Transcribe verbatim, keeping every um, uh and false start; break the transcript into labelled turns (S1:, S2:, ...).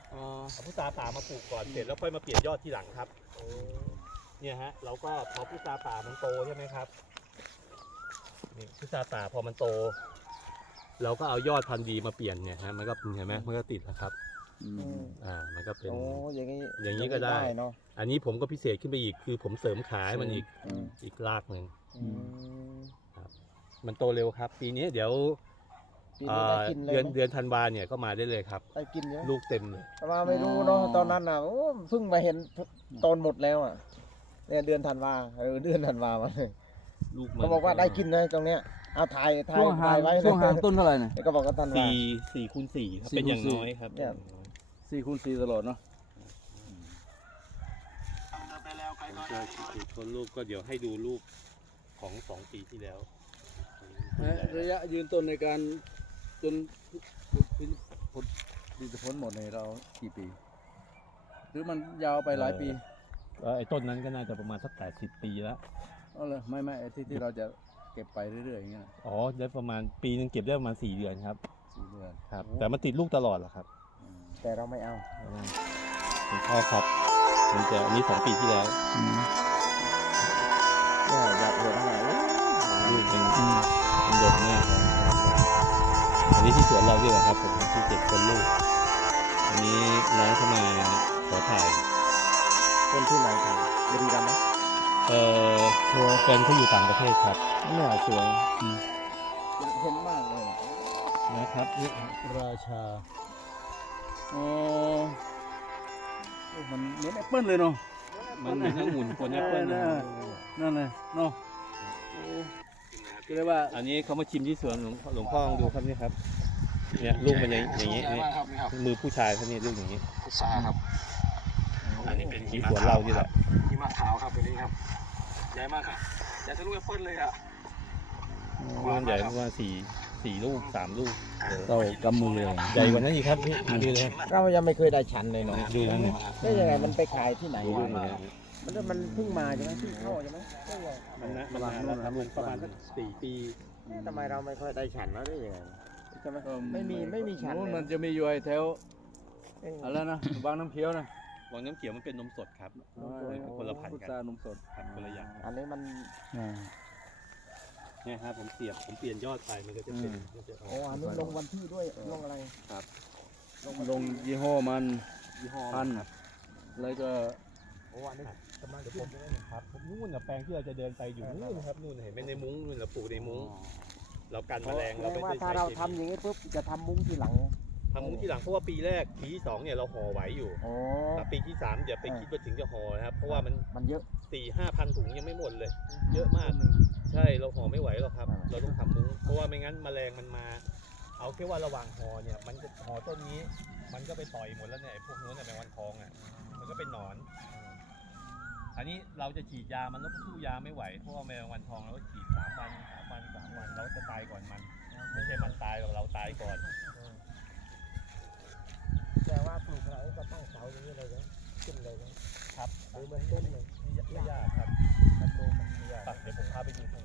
S1: เอาพุทราป่ามาปลูกก่อนเสร็จแล้วค่อยมาเปลี่ยนยอดทีหลังครับเนี่ยฮะเราก็พอพุทราป่ามันโตใช่ไหมครับนี่พุทราป่าพอมันโตเราก็เอายอดพันธุ์ดีมาเปลี่ยนเนี่ยฮะมันก็เห็นไหมมันก็ติดแล้วครับอ่ามันก็เป็นอย่างนี้อย่างนี้ก็ได้เนาะอันนี้ผมก็พิเศษขึ้นไปอีกคือผมเสริมขายมันอีกอีกรากหนึ่งครับมันโตเร็วครับปีนี้เดี๋ยวเดือนเดือนธันวาเนี่ยก็มาได้เลยครับได้กินเยอะลูกเต็มเลย
S2: แต่ว่าไม่รู้เนาะตอนนั้นน่ะโอ้เพิ่งมาเห็นตอนหมดแล้วอ่ะเนี่ยเดือนธันวาเออเดือนธันวามาเลยลูกเขาบอกว่าได้กินนะตรงเนี้ยเอาถ่ายถ่ายถ่ายไว้
S3: ช่วงห่างต้นเท่าไหร่เนี่ย
S2: ก็บอกว่าธันวา
S1: สี่สี่คูณสี่ครับเป็นอย่างน้อยครับ
S3: สี่คูณสี่ตลอดเนาะ
S1: คนลูกก็เดี๋ยวให้ดูลูกของสองปีที่แล้ว
S3: ระยะยืนต้นในการจนผลดีจะพ้นหมดในเรากี่ปีหรือมันยาวไปหลายปี
S1: ไอ้ต้นนั้นก็น่าจะประมาณสักแปดสิบปีแล้ว
S3: อ๋อเลยไม่ไม่ไอ้ที่ที่เราจะเก็บไปเรื่อยๆอย่างเงี้ย
S1: อ๋อได้ประมาณปีนึงเก็บได้ประมาณสี่เดือนครับ
S3: สี่เดือน
S1: ครับแต่มันติดลูกตลอดแหละครับ
S2: แต่เราไม่เอา
S1: คุณพ่อครับมันจะอันนี้สองปีที่แล้ว
S2: ก็อยากเห็นหน่อย
S1: ลูกเป็นเป็นดกแน่ครับอันนี้ที่สวนเราด้วยครับผมที่เจ็ดคนลูกอันนี้น้องเข้ามาขอถ่าย
S2: คนที่ไหนครับบุรีรัมย์ไหม
S1: เออแฟนเขาอยู่ต่างประเทศครับ
S2: เนี่ยสวยเห็นมากเลย
S1: นะครับนี่ราชา
S3: อ๋อมันเหมือนแอปเปิ้ลเลยเนาะ
S1: มันเหมือนทั้งหมุนคนแอปเปิ้ล
S3: นั่นเลยเนาะก็เลยว่า
S1: อันนี้เขามาชิมที่สวนหลวงหลวงพ่อดูครับนี่ครับเนี่ยลูกมันอย่างนี้มือผู้ชายเขาเนี่ยลูกอย่างนี้
S2: พุทราครับ
S1: อันนี้เป็นที่สวนเราที่แหละ
S2: หิมะขาวครับตัวนี้ครับใหญ่มากครับใหญ่ทะลุแอปเปิ้ลเลยอ่ะ
S1: มันใหญ่ประมาณสี่สี่ลูกสามลูก
S3: เท่ากำมือเลย
S1: ใหญ่กว่านั้นอีกครับนี่ดูเลย
S2: เรายังไม่เคยได้ชั้นเลยเนาะ
S1: ดูแล้วเนี่ย
S2: ได้ยังไงมันไปขายที่ไหนมันมันเพิ่งมาใช่ไหมที่เข้าใช่ไหม
S1: มันนะมันนานแล้วครับประมาณสักสี่ปี
S2: ทำไมเราไม่ค่อยได้ฉันแล้วได้ยังไงใช่ไหมไม่มีไม่มีฉัน
S3: มันจะมีอยู่ไอ้แถวอะไรนะบางน้ำเขียวนะ
S1: วังน้ำเขียวมันเป็นนมสดครับคนละพันธุ์กัน
S3: นมสด
S1: ครับคนละอย่าง
S2: อันนี้มัน
S1: เนี่ยครับผมเสียบผมเปลี่ยนยอดไปมันก็จะเป็น
S2: อ๋ออันนี้ลงวันที่ด้วยลงอะไร
S1: ครับ
S3: ลงยี่ห้อมัน
S1: ยี่ห้อ
S3: พันครับแล้วก็
S2: โอ้อันนี้กำลังจะผมจะได้
S1: ครับผมนู่นนะแปลงที่เราจะเดินไปอยู่นู่นครับนู่นเห็นไหมในมุ้งนู่นเราปลูกในมุ้งเรากันแมลงเราไม่ได้ใช้
S2: ถ้าเราทำอย่างนี้ปุ๊บจะทำมุ้งทีหลัง
S1: ทำมุ้งที่หลังเพราะว่าปีแรกปีที่สองเนี่ยเราห่อไหวอยู่แต่ปีที่สามอย่าไปคิดว่าถึงจะห่อนะครับเพราะว่ามัน
S2: มันเยอะ
S1: สี่ห้าพันถุงยังไม่หมดเลยเยอะมากใช่เราห่อไม่ไหวหรอกครับเราต้องทำมุ้งเพราะว่าไม่งั้นแมลงมันมาเอาแค่ว่าระหว่างห่อเนี่ยมันจะห่อต้นนี้มันก็ไปต่อยหมดแล้วเนี่ยพวกนู้นเนี่ยแมงวันทองอ่ะมันก็เป็นหนอนอันนี้เราจะฉีดยามันแล้วสู้ยาไม่ไหวเพราะว่าแมลงวันทองเราก็ฉีดสามวันสามวันสามวันเราจะตายก่อนมันไม่ใช่มันตายเราตายก่อน
S2: แต่ว่าปลูกเราก็ตั้งเสาอย่างนี้เลยนะขึ้นเลยนะครับหรือมันต้นเลย
S1: ไม่ยากครับ
S2: มันโดนมันไม่ยาก
S1: เดี๋ยวผมพาไปดูตรง